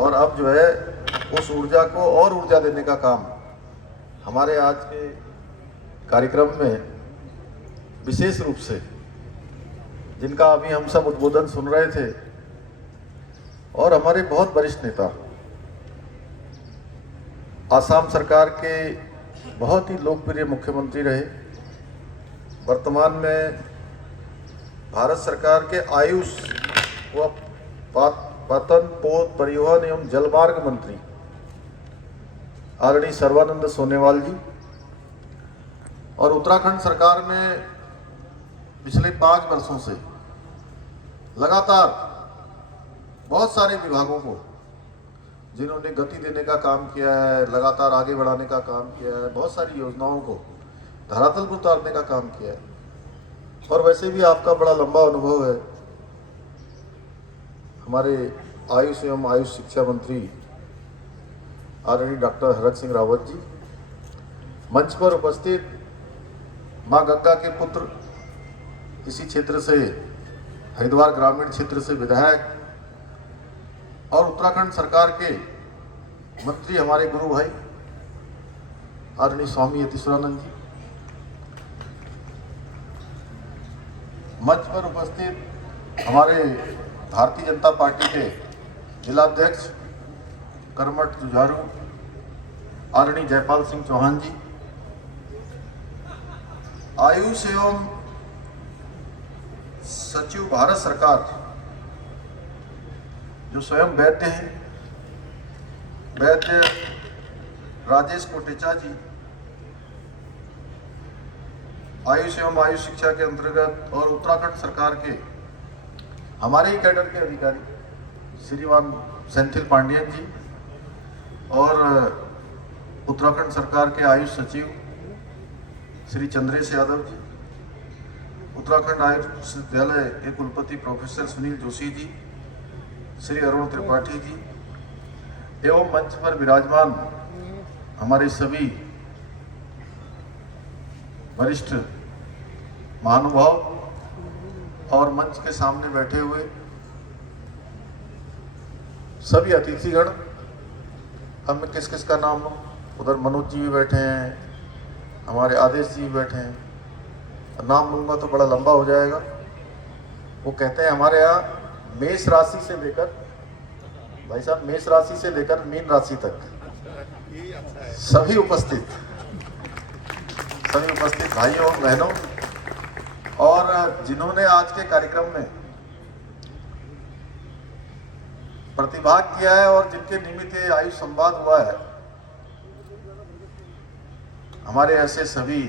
और अब जो है उस ऊर्जा को और ऊर्जा देने का काम हमारे आज के कार्यक्रम में विशेष रूप से, जिनका अभी हम सब उद्बोधन सुन रहे थे, और हमारे बहुत वरिष्ठ नेता, आसाम सरकार के बहुत ही लोकप्रिय मुख्यमंत्री रहे, वर्तमान में भारत सरकार के आयुष व पतन पोत परिवहन एवं जलमार्ग मंत्री आदरणीय सर्बानंद सोनोवाल जी, और उत्तराखंड सरकार में पिछले 5 वर्षों से लगातार बहुत सारे विभागों को जिन्होंने गति देने का काम किया है, लगातार आगे बढ़ाने का काम किया है, बहुत सारी योजनाओं को धरातल पर उतारने का काम किया है। और वैसे भी आपका बड़ा लंबा अनुभव है। हमारे आयुष एवं आयुष शिक्षा मंत्री आदरणीय डॉक्टर हरक सिंह रावत जी, मंच पर उपस्थित मां गंगा के पुत्र, इसी क्षेत्र से, हरिद्वार ग्रामीण क्षेत्र से विधायक और उत्तराखंड सरकार के मंत्री हमारे गुरु भाई आदरणीय स्वामी यतीश्वरानंद जी, मंच पर उपस्थित हमारे भारतीय जनता पार्टी के जिलाध्यक्ष कर्मठ जुझारू आदरणीय जयपाल सिंह चौहान जी, आयुष एवं सचिव भारत सरकार जो स्वयं वैद्य हैं, वैद्य राजेश कोटेचा जी, आयुष एवं आयुष शिक्षा के अंतर्गत और उत्तराखंड सरकार के हमारे ही कैडर के अधिकारी श्रीमान सेंथिल पांडियन जी, और उत्तराखंड सरकार के आयुष सचिव श्री चंद्रेश यादव जी, उत्तराखंड आयुष विश्वविद्यालय के कुलपति प्रोफेसर सुनील जोशी जी, श्री अरुण त्रिपाठी जी, एवं मंच पर विराजमान हमारे सभी वरिष्ठ महानुभाव और मंच के सामने बैठे हुए सभी अतिथिगण। अब मैं किस किस का नाम लूं? उधर मनोज जी भी बैठे हैं, हमारे आदेश जी भी बैठे हैं। नाम लूंगा तो बड़ा लंबा हो जाएगा। वो कहते हैं हमारे यहाँ मेष राशि से लेकर, भाई साहब, मेष राशि से लेकर मीन राशि तक सभी उपस्थित भाइयों और बहनों, और जिन्होंने आज के कार्यक्रम में प्रतिभाग किया है और जिनके निमित्त ये आयुष संवाद हुआ है, हमारे ऐसे सभी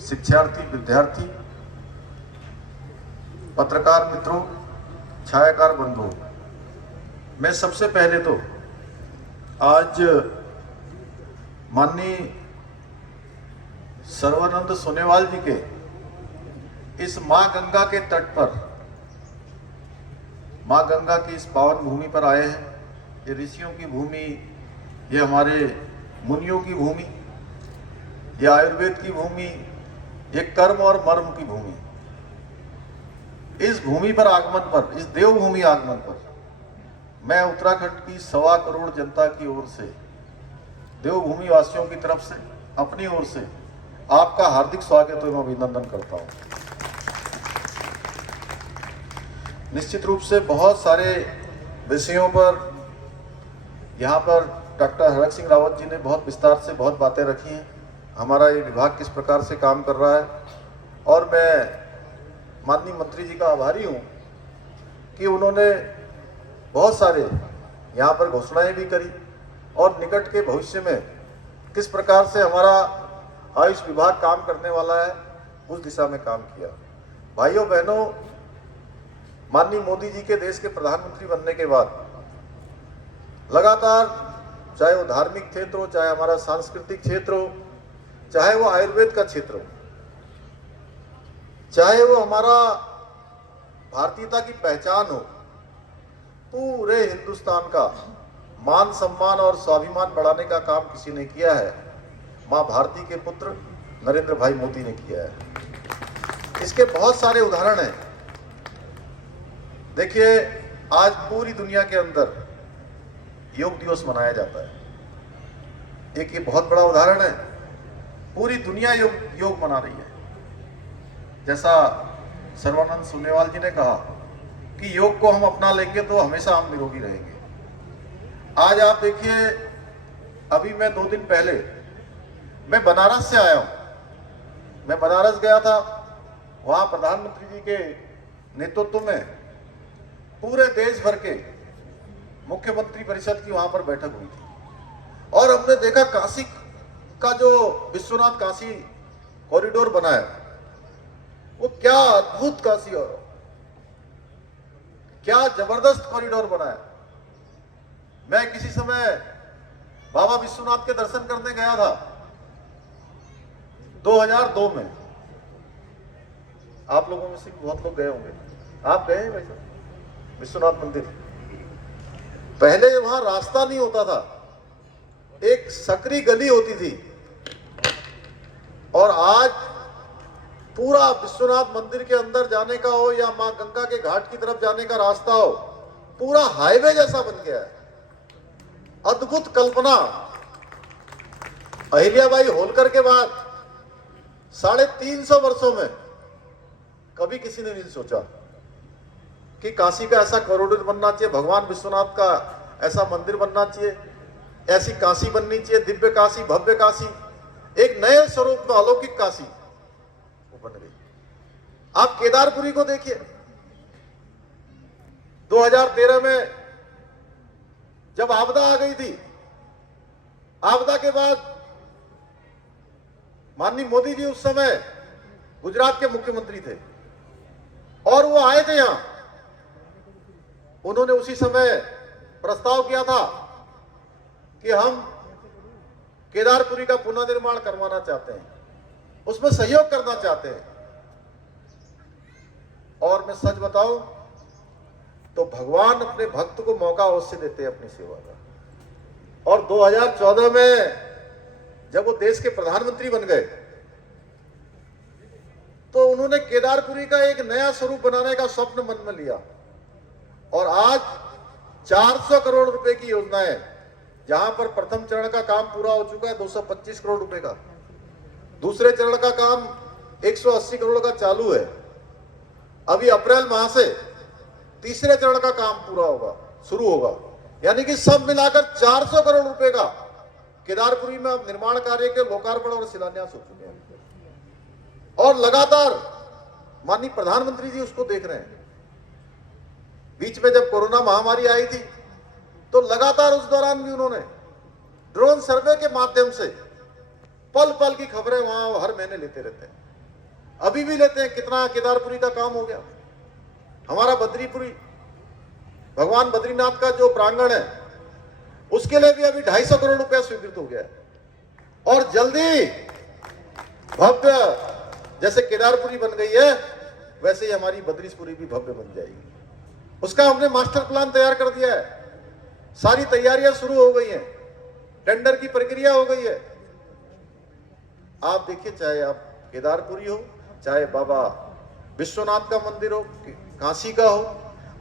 शिक्षार्थी, विद्यार्थी, पत्रकार मित्रों, छायाकार बंधुओं, मैं सबसे पहले तो आज माननीय सर्बानंद सोनोवाल जी के इस मां गंगा के तट पर, मां गंगा की इस पावन भूमि पर आए हैं। ये ऋषियों की भूमि, ये हमारे मुनियों की भूमि, ये आयुर्वेद की भूमि, ये कर्म और मर्म की भूमि। इस भूमि पर आगमन पर, इस देवभूमि आगमन पर मैं उत्तराखंड की 1.25 करोड़ जनता की ओर से, देवभूमि वासियों की तरफ से, अपनी ओर से आपका हार्दिक स्वागत एवं अभिनंदन करता हूं। निश्चित रूप से बहुत सारे विषयों पर यहाँ पर डॉक्टर हरक सिंह रावत जी ने बहुत विस्तार से बहुत बातें रखी हैं। हमारा ये विभाग किस प्रकार से काम कर रहा है, और मैं माननीय मंत्री जी का आभारी हूँ कि उन्होंने बहुत सारे यहाँ पर घोषणाएं भी करी और निकट के भविष्य में किस प्रकार से हमारा आयुष विभाग काम करने वाला है, उस दिशा में काम किया। भाइयों बहनों, माननीय मोदी जी के देश के प्रधानमंत्री बनने के बाद लगातार, चाहे वो धार्मिक क्षेत्र हो, चाहे हमारा सांस्कृतिक क्षेत्र हो, चाहे वो आयुर्वेद का क्षेत्र हो, चाहे वो हमारा भारतीयता की पहचान हो, पूरे हिंदुस्तान का मान सम्मान और स्वाभिमान बढ़ाने का काम किसी ने किया है, मां भारती के पुत्र नरेंद्र भाई मोदी ने किया है। इसके बहुत सारे उदाहरण हैं। देखिए, आज पूरी दुनिया के अंदर योग दिवस मनाया जाता है। एक ये बहुत बड़ा उदाहरण है, पूरी दुनिया योग मना रही है। जैसा सर्वानंद सोनेवाल जी ने कहा कि योग को हम अपना लेंगे तो हमेशा हम निरोगी रहेंगे। आज आप देखिए, अभी मैं 2 दिन पहले मैं बनारस से आया हूं। मैं बनारस गया था, वहां प्रधानमंत्री जी के नेतृत्व में पूरे देश भर के मुख्यमंत्री परिषद की वहां पर बैठक हुई थी और हमने देखा काशी का जो विश्वनाथ काशी कॉरिडोर बना है, वो क्या अद्भुत काशी और क्या जबरदस्त कॉरिडोर बना है। मैं किसी समय बाबा विश्वनाथ के दर्शन करने गया था 2002 में। आप लोगों में से बहुत लोग गए होंगे। आप गए हैं भाई साहब विश्वनाथ मंदिर? पहले वहां रास्ता नहीं होता था, एक सकरी गली होती थी और आज पूरा विश्वनाथ मंदिर के अंदर जाने का हो या मां गंगा के घाट की तरफ जाने का रास्ता हो, पूरा हाईवे जैसा बन गया है। अद्भुत कल्पना। अहिल्याबाई होलकर के बाद 350 वर्षों में कभी किसी ने नहीं सोचा कि काशी का ऐसा कॉरिडोर बनना चाहिए, भगवान विश्वनाथ का ऐसा मंदिर बनना चाहिए, ऐसी काशी बननी चाहिए, दिव्य काशी, भव्य काशी, एक नए स्वरूप में अलौकिक काशी वो बन गई। आप केदारपुरी को देखिए, 2013 में जब आपदा आ गई थी, आपदा के बाद माननीय मोदी जी उस समय गुजरात के मुख्यमंत्री थे और वो आए थे यहां। उन्होंने उसी समय प्रस्ताव किया था कि हम केदारपुरी का पुनर्निर्माण करवाना चाहते हैं, उसमें सहयोग करना चाहते हैं। और मैं सच बताऊं तो भगवान अपने भक्त को मौका अवश्य देते हैं अपनी सेवा का। और 2014 में जब वो देश के प्रधानमंत्री बन गए तो उन्होंने केदारपुरी का एक नया स्वरूप बनाने का स्वप्न मन में लिया और आज 400 करोड़ रुपए की योजना है, जहां पर प्रथम चरण का काम पूरा हो चुका है 225 करोड़ रुपए का, दूसरे चरण का काम 180 करोड़ का चालू है। अभी अप्रैल माह से तीसरे चरण का काम पूरा होगा, शुरू होगा, यानी कि सब मिलाकर 400 करोड़ रुपए का केदारपुरी में अब निर्माण कार्य के लोकार्पण और शिलान्यास हो चुके हैं और लगातार माननीय प्रधानमंत्री जी उसको देख रहे हैं। बीच में जब कोरोना महामारी आई थी तो लगातार उस दौरान भी उन्होंने ड्रोन सर्वे के माध्यम से पल पल की खबरें वहां हर महीने लेते रहते हैं, अभी भी लेते हैं। कितना केदारपुरी का काम हो गया। हमारा बद्रीपुरी भगवान बद्रीनाथ का जो प्रांगण है उसके लिए भी अभी 250 करोड़ रुपया स्वीकृत हो गया है और जल्दी भव्य जैसे केदारपुरी बन गई है वैसे ही हमारी बद्रीपुरी भी भव्य बन जाएगी। उसका हमने मास्टर प्लान तैयार कर दिया है, सारी तैयारियां शुरू हो गई हैं, टेंडर की प्रक्रिया हो गई है। आप देखिए, चाहे आप केदारपुरी हो, चाहे बाबा विश्वनाथ का मंदिर हो, काशी का हो,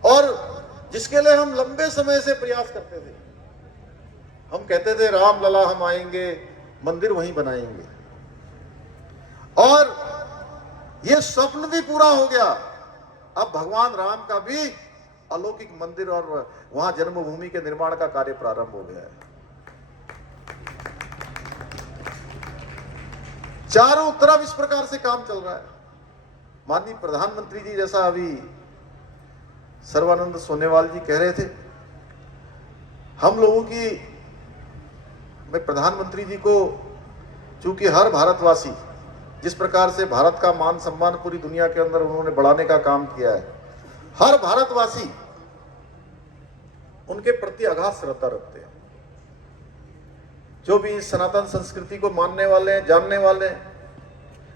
और जिसके लिए हम लंबे समय से प्रयास करते थे, हम कहते थे राम लला हम आएंगे, मंदिर वहीं बनाएंगे, और ये स्वप्न भी पूरा हो गया। अब भगवान राम का भी अलौकिक मंदिर और वहां जन्मभूमि के निर्माण का कार्य प्रारंभ हो गया है। चारों तरफ इस प्रकार से काम चल रहा है। माननीय प्रधानमंत्री जी, जैसा अभी सर्वानंद सोनेवाल जी कह रहे थे, हम लोगों की, मैं प्रधानमंत्री जी को, चूंकि हर भारतवासी जिस प्रकार से भारत का मान सम्मान पूरी दुनिया के अंदर उन्होंने बढ़ाने का काम किया है, हर भारतवासी उनके प्रति अगाध श्रद्धा रखते हैं। जो भी सनातन संस्कृति को मानने वाले हैं, जानने वाले हैं,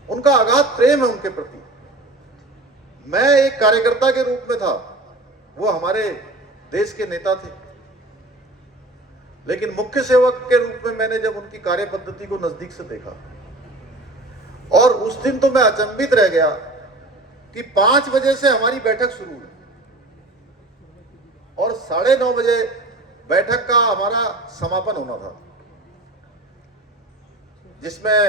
उनका अगाध प्रेम है उनके प्रति। मैं एक कार्यकर्ता के रूप में था, वो हमारे देश के नेता थे, लेकिन मुख्य सेवक के रूप में मैंने जब उनकी कार्य पद्धति को नजदीक से देखा, और उस दिन तो मैं अचंभित रह गया कि 5 बजे से हमारी बैठक शुरू हुई और 9:30 बजे बैठक का हमारा समापन होना था, जिसमें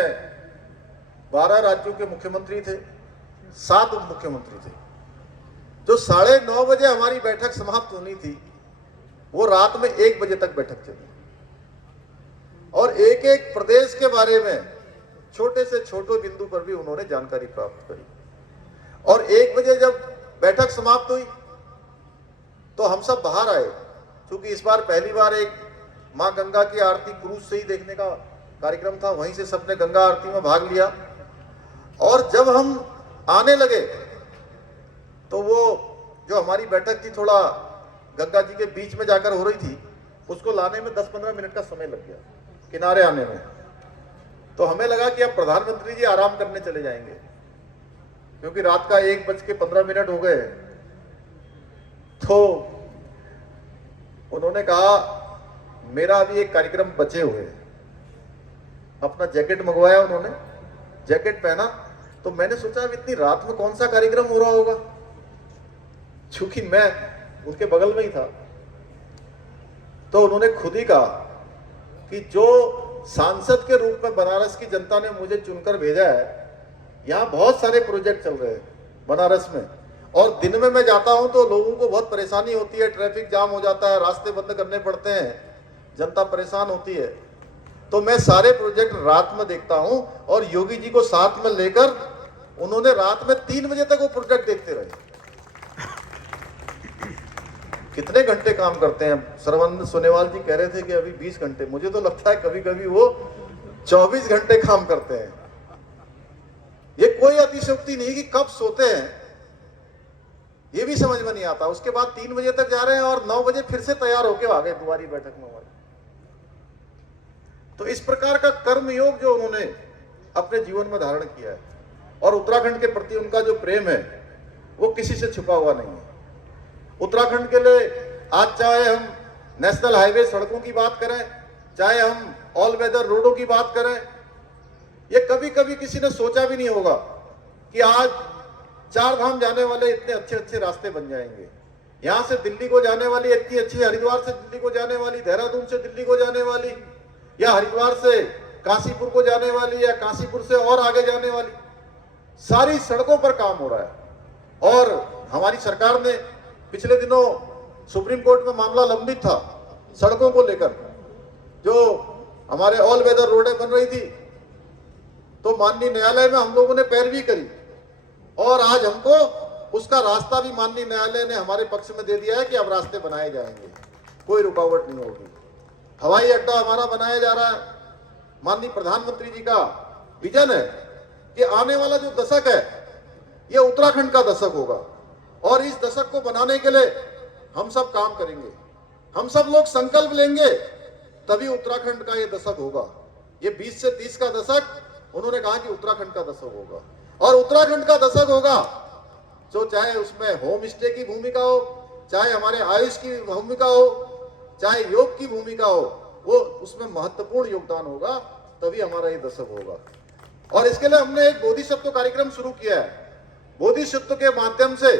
12 राज्यों के मुख्यमंत्री थे, 7 उप मुख्यमंत्री थे। जो 9:30 बजे हमारी बैठक समाप्त होनी थी, वो रात में 1 बजे तक बैठक चली और एक एक प्रदेश के बारे में छोटे से छोटे बिंदु पर भी उन्होंने जानकारी प्राप्त करी। और 1 बजे जब बैठक समाप्त हुई तो हम सब बाहर आए, क्योंकि इस बार पहली बार एक मां गंगा की आरती क्रूज से ही देखने का कार्यक्रम था, वहीं से सबने गंगा आरती में भाग लिया। और जब हम आने लगे तो वो जो हमारी बैठक थी थोड़ा गंगा जी के बीच में जाकर हो रही थी, उसको लाने में 10-15 मिनट का समय लग गया, किनारे आने में। तो हमें लगा कि अब प्रधानमंत्री जी आराम करने चले जाएंगे, क्योंकि रात का 1:15 हो गए। तो उन्होंने कहा मेरा अभी एक कार्यक्रम बचे हुए हैं। अपना जैकेट मंगवाया उन्होंने, जैकेट पहना, तो मैंने सोचा अब इतनी रात में कौन सा कार्यक्रम हो रहा होगा, क्योंकि मैं उनके बगल में ही था। तो उन्होंने खुद ही कहा कि जो सांसद के रूप में बनारस की जनता ने मुझे चुनकर भेजा है, यहाँ बहुत सारे प्रोजेक्ट चल रहे हैं बनारस में, और दिन में मैं जाता हूं तो लोगों को बहुत परेशानी होती है, ट्रैफिक जाम हो जाता है, रास्ते बंद करने पड़ते हैं, जनता परेशान होती है। तो मैं सारे प्रोजेक्ट रात में देखता हूं, और योगी जी को साथ में लेकर उन्होंने रात में 3 बजे तक वो प्रोजेक्ट देखते रहे। कितने घंटे काम करते हैं? सर्वानंद सोनेवाल जी कह रहे थे कि अभी 20 घंटे, मुझे तो लगता है कभी कभी वो 24 घंटे काम करते हैं। ये कोई अतिशयोक्ति नहीं कि कब सोते हैं, ये भी समझ में नहीं आता। उसके बाद 3 बजे तक जा रहे हैं और 9 बजे फिर से तैयार होके आ गए दोबारी बैठक में। तो इस प्रकार का कर्मयोग जो उन्होंने अपने जीवन में धारण किया है, और उत्तराखंड के प्रति उनका जो प्रेम है वो किसी से छुपा हुआ नहीं है। उत्तराखंड के लिए आज चाहे हम नेशनल हाईवे सड़कों की बात करें, चाहे हम ऑल वेदर रोडों की बात करें, ये कभी कभी किसी ने सोचा भी नहीं होगा कि आज 4 धाम जाने वाले इतने अच्छे अच्छे रास्ते बन जाएंगे। यहां से दिल्ली को जाने वाली इतनी अच्छी, हरिद्वार से दिल्ली को जाने वाली, देहरादून से दिल्ली को जाने वाली, या हरिद्वार से काशीपुर को जाने वाली, या काशीपुर से और आगे जाने वाली, सारी सड़कों पर काम हो रहा है। और हमारी सरकार ने पिछले दिनों सुप्रीम कोर्ट में मामला लंबित था सड़कों को लेकर, जो हमारे ऑल वेदर रोडें बन रही थी, तो माननीय न्यायालय में हम लोगों ने पैरवी करी, और आज हमको उसका रास्ता भी माननीय न्यायालय ने हमारे पक्ष में दे दिया है कि अब रास्ते बनाए जाएंगे, कोई रुकावट नहीं होगी। हवाई अड्डा हमारा बनाया जा रहा है। माननीय प्रधानमंत्री जी का विजन है कि आने वाला जो दशक है ये उत्तराखंड का दशक होगा, और इस दशक को बनाने के लिए हम सब काम करेंगे, हम सब लोग संकल्प लेंगे, तभी उत्तराखंड का ये दशक होगा। ये 20 से 30 का दशक उन्होंने कहा कि उत्तराखंड का दशक होगा, और उत्तराखंड का दशक होगा जो चाहे उसमें होम स्टे की भूमिका हो, चाहे हमारे आयुष की भूमिका हो, चाहे योग की भूमिका हो, वो उसमें महत्वपूर्ण योगदान होगा, तभी हमारा ये दशक होगा। और इसके लिए हमने एक बोधिसत्व कार्यक्रम शुरू किया है। बोधिसत्व के माध्यम से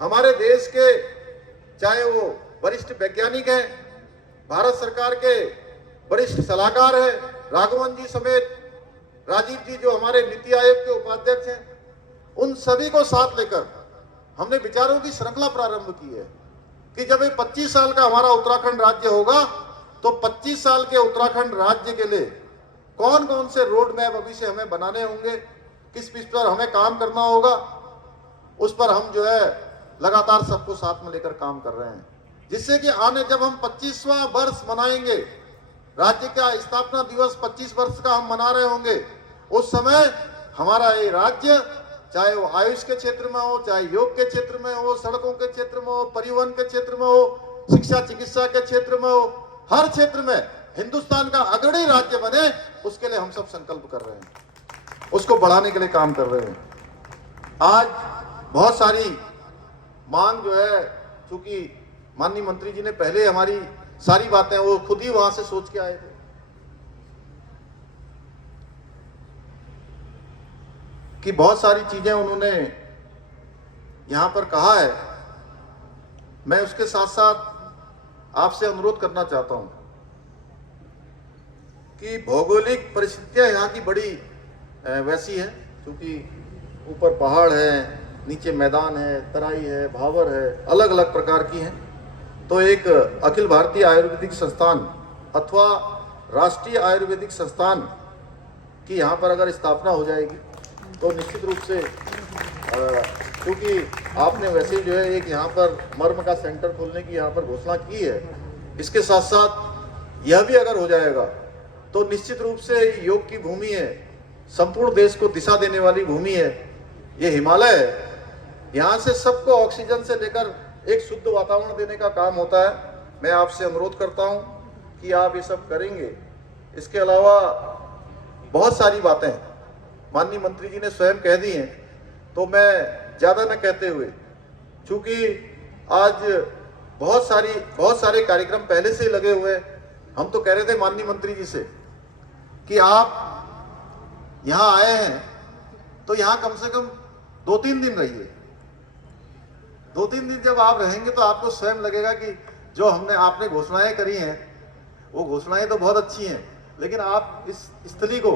हमारे देश के चाहे वो वरिष्ठ वैज्ञानिक हैं, भारत सरकार के वरिष्ठ सलाहकार हैं, राघवन जी समेत राजीव जी जो हमारे नीति आयोग के उपाध्यक्ष हैं, उन सभी को साथ लेकर हमने विचारों की श्रृंखला प्रारंभ की है कि जब ये 25 साल का हमारा उत्तराखंड राज्य होगा, तो 25 साल के उत्तराखंड राज्य के लिए कौन कौन से रोड मैप अभी से हमें बनाने होंगे, किस पर हमें काम करना होगा, उस पर हम जो है लगातार सबको साथ में लेकर काम कर रहे हैं, जिससे कि आने जब हम 25वां वर्ष मनाएंगे, राज्य का स्थापना दिवस 25 वर्ष का हम मना रहे होंगे, उस समय हमारा ये राज्य चाहे वो आयुष के क्षेत्र में हो, चाहे योग के क्षेत्र में हो, सड़कों के क्षेत्र में हो, परिवहन के क्षेत्र में हो, शिक्षा चिकित्सा के क्षेत्र में हो, हर क्षेत्र में हिंदुस्तान का अग्रणी राज्य बने, उसके लिए हम सब संकल्प कर रहे हैं, उसको बढ़ाने के लिए काम कर रहे हैं। आज बहुत सारी मांग जो है, चूंकि माननीय मंत्री जी ने पहले हमारी सारी बातें वो खुद ही वहां से सोच के आए थे, कि बहुत सारी चीजें उन्होंने यहां पर कहा है। मैं उसके साथ साथ आपसे अनुरोध करना चाहता हूं कि भौगोलिक परिस्थितियां यहाँ की बड़ी वैसी है, क्योंकि ऊपर पहाड़ है, नीचे मैदान है, तराई है, भावर है, अलग अलग प्रकार की हैं। तो एक अखिल भारतीय आयुर्वेदिक संस्थान अथवा राष्ट्रीय आयुर्वेदिक संस्थान की यहाँ पर अगर स्थापना हो जाएगी तो निश्चित रूप से, क्योंकि आपने वैसे जो है एक यहाँ पर मर्म का सेंटर खोलने की यहाँ पर घोषणा की है, इसके साथ साथ यह भी अगर हो जाएगा तो निश्चित रूप से योग की भूमि है, संपूर्ण देश को दिशा देने वाली भूमि है, ये हिमालय है। यहाँ से सबको ऑक्सीजन से लेकर एक शुद्ध वातावरण देने का काम होता है। मैं आपसे अनुरोध करता हूँ कि आप ये सब करेंगे। इसके अलावा बहुत सारी बातें माननीय मंत्री जी ने स्वयं कह दी हैं, तो मैं ज़्यादा न कहते हुए, चूँकि आज बहुत सारे कार्यक्रम पहले से ही लगे हुए हैं, हम तो कह रहे थे माननीय मंत्री जी से कि आप यहाँ आए हैं तो यहाँ कम से कम 2-3 दिन रहिए। 2-3 दिन जब आप रहेंगे तो आपको स्वयं लगेगा कि जो आपने घोषणाएं करी हैं वो घोषणाएं तो बहुत अच्छी हैं, लेकिन आप इस स्थली को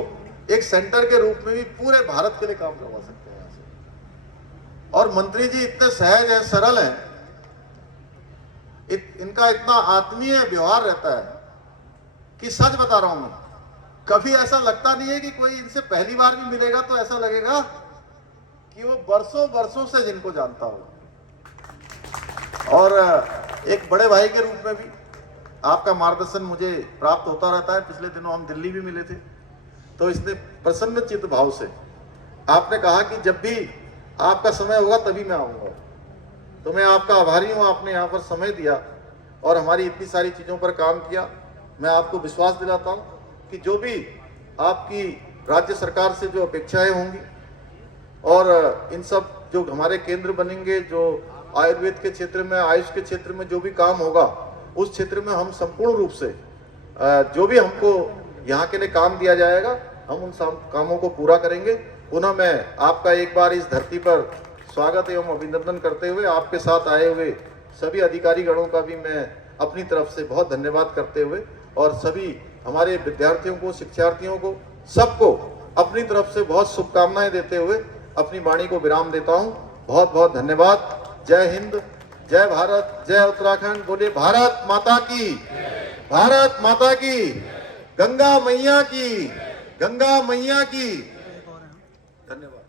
एक सेंटर के रूप में भी पूरे भारत के लिए काम करवा सकते हैं यहाँ से। और मंत्री जी इतने सहज हैं, सरल हैं, इनका इतना आत्मीय व्यवहार रहता है कि सच बता रहा हूं मैं, कभी ऐसा लगता नहीं है कि कोई इनसे पहली बार भी मिलेगा तो ऐसा लगेगा कि वो बरसों से जिनको जानता हो। और एक बड़े भाई के रूप में भी आपका मार्गदर्शन मुझे प्राप्त होता रहता है। पिछले दिनों हम दिल्ली भी मिले थे, तो इसने प्रसन्न चित्त भाव से आपने कहा कि जब भी आपका समय होगा तभी मैं आऊँगा। तो मैं आपका आभारी हूँ, आपने यहाँ पर समय दिया और हमारी इतनी सारी चीज़ों पर काम किया। मैं आपको विश्वास दिलाता हूँ कि जो भी आपकी राज्य सरकार से जो अपेक्षाएं होंगी और इन सब जो हमारे केंद्र बनेंगे, जो आयुर्वेद के क्षेत्र में, आयुष के क्षेत्र में जो भी काम होगा, उस क्षेत्र में हम संपूर्ण रूप से जो भी हमको यहाँ के लिए काम दिया जाएगा, हम उन कामों को पूरा करेंगे। पुनः मैं आपका एक बार इस धरती पर स्वागत एवं अभिनंदन करते हुए आपके साथ आए हुए सभी अधिकारी गणों का भी मैं अपनी तरफ से बहुत धन्यवाद करते हुए और सभी हमारे विद्यार्थियों को, शिक्षार्थियों को, सबको अपनी तरफ से बहुत शुभकामनाएं देते हुए अपनी वाणी को विराम देता हूं। बहुत बहुत धन्यवाद। जय हिंद, जय भारत, जय उत्तराखंड। बोले भारत माता की, भारत माता की, गंगा मैया की, गंगा मैया की। धन्यवाद।